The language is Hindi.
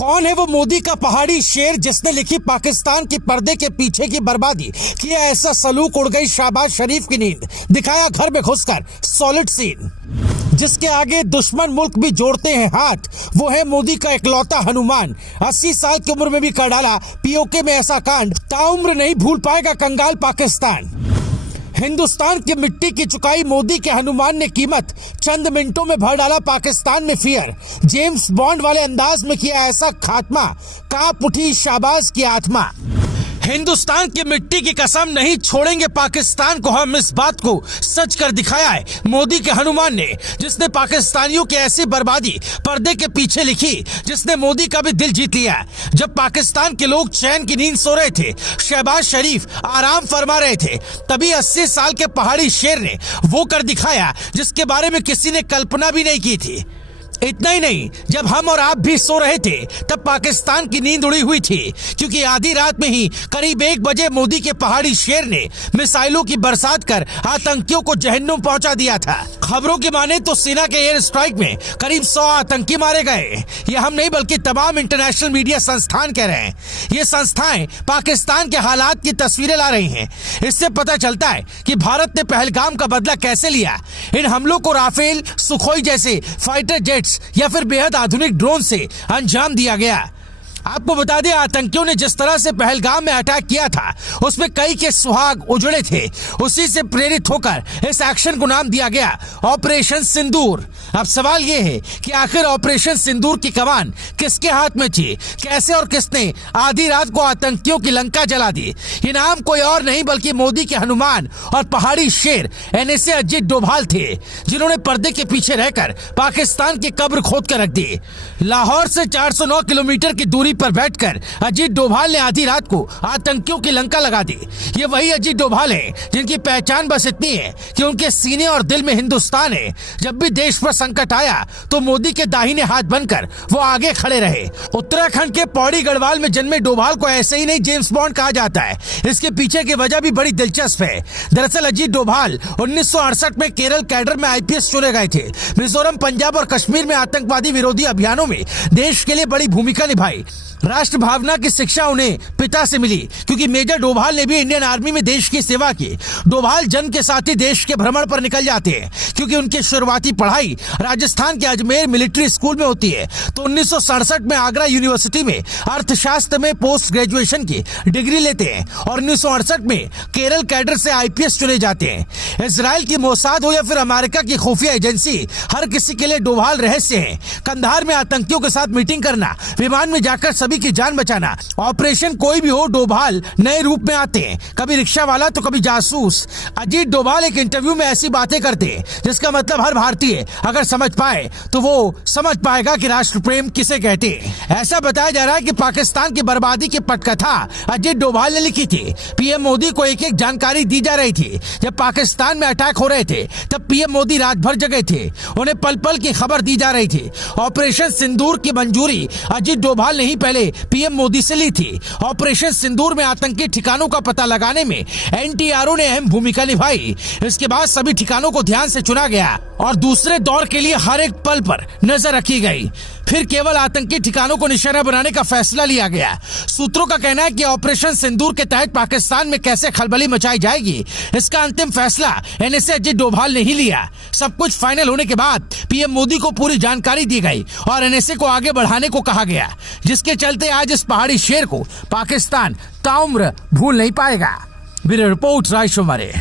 कौन है वो मोदी का पहाड़ी शेर जिसने लिखी पाकिस्तान की पर्दे के पीछे की बर्बादी, किया ऐसा सलूक, उड़ गई शहबाज शरीफ की नींद, दिखाया घर में घुसकर सॉलिड सीन। जिसके आगे दुश्मन मुल्क भी जोड़ते हैं हाथ, वो है मोदी का इकलौता हनुमान। 80 साल की उम्र में भी कर डाला पीओके में ऐसा कांड, ताउम्र नहीं भूल पाएगा कंगाल पाकिस्तान। हिंदुस्तान की मिट्टी की चुकाई मोदी के हनुमान ने कीमत, चंद मिनटों में भर डाला पाकिस्तान में फियर। जेम्स बॉन्ड वाले अंदाज में किया ऐसा खात्मा, कांप उठी शहबाज की आत्मा। हिंदुस्तान की मिट्टी की कसम, नहीं छोड़ेंगे पाकिस्तान को हम, इस बात को सच कर दिखाया है मोदी के हनुमान ने, जिसने पाकिस्तानियों की ऐसी बर्बादी पर्दे के पीछे लिखी, जिसने मोदी का भी दिल जीत लिया। जब पाकिस्तान के लोग चैन की नींद सो रहे थे, शहबाज शरीफ आराम फरमा रहे थे, तभी 80 साल के पहाड़ी शेर ने वो कर दिखाया जिसके बारे में किसी ने कल्पना भी नहीं की थी। इतना ही नहीं, जब हम और आप भी सो रहे थे तब पाकिस्तान की नींद उड़ी हुई थी, क्योंकि आधी रात में ही करीब 1 बजे मोदी के पहाड़ी शेर ने मिसाइलों की बरसात कर आतंकियों को जहन्नुम पहुंचा दिया था। खबरों की माने तो सेना के एयर स्ट्राइक में करीब 100 आतंकी मारे गए। ये हम नहीं बल्कि तमाम इंटरनेशनल मीडिया संस्थान कह रहे हैं। ये संस्थाएं पाकिस्तान के हालात की तस्वीरें ला रही हैं। इससे पता चलता है कि भारत ने पहलगाम का बदला कैसे लिया। इन हमलों को राफेल, सुखोई जैसे फाइटर जेट्स या फिर बेहद आधुनिक ड्रोन से अंजाम दिया गया। आपको बता दें, आतंकियों ने जिस तरह से पहलगाम में अटैक किया था, उसमें कई के सुहाग उजड़े थे। उसी से प्रेरित होकर इस एक्शन को नाम दिया गया ऑपरेशन सिंदूर। अब सवाल यह है कि आखिर ऑपरेशन सिंदूर की कमान किसके हाथ में थी, कैसे और किसने आधी रात को आतंकियों की लंका जला दी। ये नाम कोई और नहीं बल्कि मोदी के हनुमान और पहाड़ी शेर NSA अजीत डोभाल थे, जिन्होंने पर्दे के पीछे रहकर पाकिस्तान की कब्र खोद कर रख दी। लाहौर से 409 किलोमीटर की दूरी पर बैठकर अजीत डोभाल ने आधी रात को आतंकियों की लंका लगा दी। ये वही अजीत डोभाल हैं जिनकी पहचान बस इतनी है कि उनके सीने और दिल में हिंदुस्तान है। जब भी देश पर संकट आया तो मोदी के दाहिने हाथ बनकर वो आगे खड़े रहे। उत्तराखंड के पौड़ी गढ़वाल में जन्मे डोभाल को ऐसे ही नहीं जेम्स बॉन्ड कहा जाता है। इसके पीछे की वजह भी बड़ी दिलचस्प है। दरअसल अजीत डोभाल 1968 में केरल कैडर में IPS चुने गए थे। मिजोरम, पंजाब और कश्मीर में आतंकवादी विरोधी अभियानों में देश के लिए बड़ी भूमिका निभाई। राष्ट्र भावना की शिक्षा उन्हें पिता से मिली, क्योंकि मेजर डोभाल ने भी इंडियन आर्मी में देश की सेवा की। डोभाल जन्म के साथ ही देश के भ्रमण पर निकल जाते हैं, क्योंकि उनकी शुरुआती पढ़ाई राजस्थान के अजमेर मिलिट्री स्कूल में होती है। तो 1967 में आगरा यूनिवर्सिटी में अर्थशास्त्र में पोस्ट ग्रेजुएशन की डिग्री लेते हैं और 1968 में केरल कैडर से IPS चुने जाते हैं। इजराइल की मोसाद हो या फिर अमेरिका की खुफिया एजेंसी, हर किसी के लिए डोभाल रहस्य है। कंधार में आतंकियों के साथ मीटिंग करना, विमान में जाकर सभी की जान बचाना, ऑपरेशन कोई भी हो, डोभाल नए रूप में आते हैं, कभी रिक्शा वाला तो कभी जासूस। अजीत डोभाल एक इंटरव्यू में ऐसी बातें करते हैं जिसका मतलब हर भारतीय अगर समझ पाए तो वो समझ पाएगा कि राष्ट्र प्रेम किसे कहते हैं। ऐसा बताया जा रहा है कि पाकिस्तान की बर्बादी की पटकथा अजीत डोभाल ने लिखी थी। PM मोदी को एक एक जानकारी दी जा रही थी। जब पाकिस्तान में अटैक हो रहे थे तब PM मोदी रात भर जगे थे, उन्हें पल पल की खबर दी जा रही थी। ऑपरेशन सिंदूर की मंजूरी अजीत डोभाल ने ही पहले PM मोदी से ली थी। ऑपरेशन सिंदूर में आतंकी ठिकानों का पता लगाने में NTRO ने अहम भूमिका निभाई। इसके बाद सभी ठिकानों को ध्यान से चुना गया और दूसरे दौर के लिए हर एक पल पर नजर रखी गई। फिर केवल आतंकी ठिकानों को निशाना बनाने का फैसला लिया गया। सूत्रों का कहना है कि ऑपरेशन सिंदूर के तहत पाकिस्तान में कैसे खलबली मचाई जाएगी, इसका अंतिम फैसला NSA अजीत डोभाल ने ही लिया। सब कुछ फाइनल होने के बाद PM मोदी को पूरी जानकारी दी गई और NSA को आगे बढ़ाने को कहा गया, जिसके चलते आज इस पहाड़ी शेर को पाकिस्तान ताउम्र भूल नहीं पाएगा। ब्यूरो रिपोर्ट, राइशो मरे।